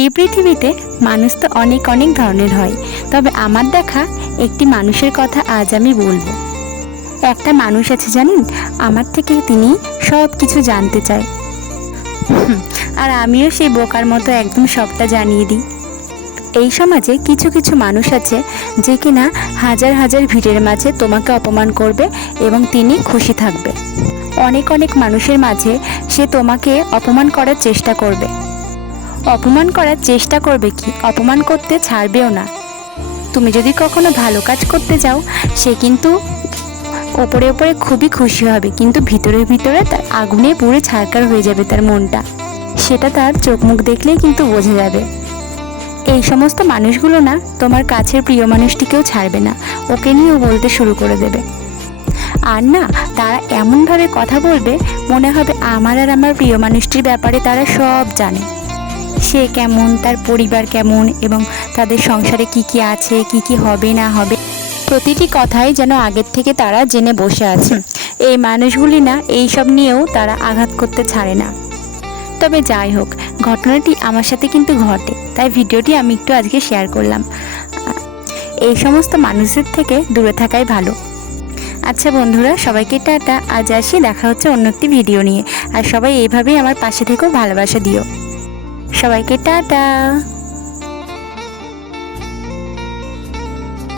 এই পৃথিবীতে মানুষ তো অনেক অনেক ধরনের হয়। তবে আমার দেখা একটি মানুষের কথা আজ আমি বলব। একটা মানুষ আছে জানেন? আমার থেকে তিনি সব কিছু জানতে চায়। আর আমিও সেই বোকার মতো একদম সবটা জানিয়ে দিই। এই সমাজে কিছু কিছু মানুষ আছে যে কিনা হাজার হাজার ভিড়ের মাঝে তোমাকে অপমান করবে এবং তিনি খুশি থাকবে। অনেক অনেক মানুষের মাঝে সে তোমাকে অপমান করার চেষ্টা করবে। অপমান করার চেষ্টা করবে কি? অপমান করতে ছাড়বেও না। তুমি যদি কখনো ভালো কাজ করতে যাও, সে কিন্তু ওপরে ওপরে খুবই খুশি হবে, কিন্তু ভিতরে ভিতরে তার আগুনে পুড়ে ছারকার হয়ে যাবে তার মনটা। সেটা তার চোখ মুখ দেখলেই কিন্তু বোঝা যাবে। এই সমস্ত মানুষগুলো না, তোমার কাছের প্রিয় মানুষটিকেও ছাড়বে না। ওকে নিয়েও বলতে শুরু করে দেবে। আর না, তারা এমনভাবে কথা বলবে, মনে হবে আমার আর আমার প্রিয় মানুষটির ব্যাপারে তারা সব জানে। সে কেমন, তার পরিবার কেমন এবং তাদের সংসারে কি কি আছে, কি কি হবে না হবে, প্রতিটি কথাই যেন আগের থেকে তারা জেনে বসে আছে। এই মানুষগুলি না, এই সব নিয়েও তারা আঘাত করতে ছাড়ে না। তবে যাই হোক, ঘটনাটি আমার সাথে কিন্তু ঘটে, তাই ভিডিওটি আমি একটু আজকে শেয়ার করলাম। এই সমস্ত মানুষের থেকে দূরে থাকাই ভালো। আচ্ছা বন্ধুরা, সবাইকে টাটা, আজ আসি, দেখা হচ্ছে অন্য একটি ভিডিও নিয়ে। আর সবাই এইভাবেই আমার পাশে থেকেও ভালোবাসা দিও। সবাইকে টাটা।